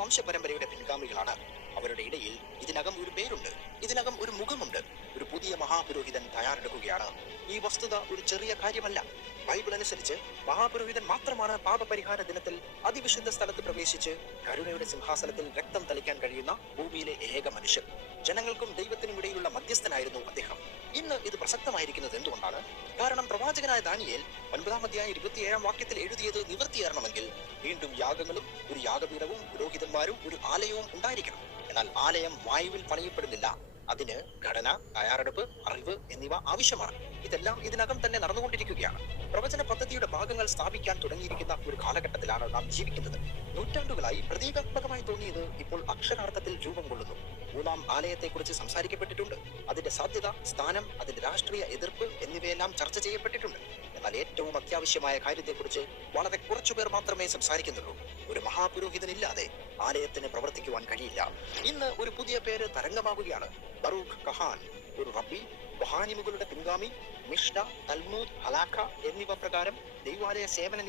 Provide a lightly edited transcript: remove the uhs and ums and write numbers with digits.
വംശപരമ്പരയുടെ പിൻഗാമികളാണ്. അവരുടെ ഇടയിൽ ഇതിനകം ഒരു പേരുണ്ട്, ഇതിനകം ഒരു മുഖമുണ്ട്. ഒരു പുതിയ മഹാപുരോഹിതൻ തയ്യാറെടുക്കുകയാണ്. ഈ വസ്തുത ഒരു ചെറിയ കാര്യമല്ല. ബൈബിൾ അനുസരിച്ച് മഹാപുരോഹിതൻ മാത്രമാണ് പാപപരിഹാര ദിനത്തിൽ അതിവിശുദ്ധ സ്ഥലത്ത് പ്രവേശിച്ച് കരുണയുടെ സിംഹാസനത്തിൽ രക്തം തളിക്കാൻ കഴിയുന്ന ഭൂമിയിലെ ഏക മനുഷ്യൻ. ജനങ്ങൾക്കും ദൈവത്തിനും ഇടയിലുള്ള മധ്യസ്ഥനായിരുന്നു അദ്ദേഹം. ഇന്ന് ഇത് പ്രസക്തമായിരിക്കുന്നത് എന്തുകൊണ്ടാണ്? കാരണം പ്രവാചകനായ ദാനിയേൽ 9-27 എഴുതിയത് നിവൃത്തിയേറണമെങ്കിൽ വീണ്ടും യാഗങ്ങളും ഒരു യാഗപീഠവും പുരോഹിതന്മാരും ഒരു ആലയവും ഉണ്ടായിരിക്കണം. എന്നാൽ ആലയം വായുവിൽ പണിയപ്പെടുന്നില്ല. അതിന് ഘടന, തയ്യാറെടുപ്പ്, അറിവ് എന്നിവ ആവശ്യമാണ്. ഇതെല്ലാം ഇതിനകം തന്നെ നടന്നുകൊണ്ടിരിക്കുകയാണ്. പ്രവചന പദ്ധതിയുടെ ഭാഗങ്ങൾ സ്ഥാപിക്കാൻ തുടങ്ങിയിരിക്കുന്ന ഒരു കാലഘട്ടത്തിലാണ് നാം ജീവിക്കുന്നത്. നൂറ്റാണ്ടുകളായി പ്രതീകാത്മകമായി തോന്നിയത് ഇപ്പോൾ അക്ഷരാർത്ഥത്തിൽ രൂപം കൊള്ളുന്നു. മൂന്നാം ആലയത്തെക്കുറിച്ച് സംസാരിക്കപ്പെട്ടിട്ടുണ്ട്. അതിന്റെ സാധ്യത, സ്ഥാനം, അതിന്റെ രാഷ്ട്രീയ എതിർപ്പ് എന്നിവയെല്ലാം ചർച്ച ചെയ്യപ്പെട്ടിട്ടുണ്ട്. എന്നാൽ ഏറ്റവും അത്യാവശ്യമായ കാര്യത്തെക്കുറിച്ച് വളരെ കുറച്ചുപേർ മാത്രമേ സംസാരിക്കുന്നുള്ളൂ. ഒരു മഹാപുരോഹിതനില്ലാതെ ആലയത്തിന് പ്രവർത്തിക്കുവാൻ കഴിയില്ല. ഇന്ന് ഒരു പുതിയ പേര് തരംഗമാവുകയാണ്. ബറൂഖ് കഹാൻ, ഒരു റബ്ബി, വഹാനിമുകളുടെ പിൻഗാമി. മിഷ്ന, തൽമൂദ്, ഹലാഖ എന്നിവ പ്രകാരം ദൈവാലയ സേവന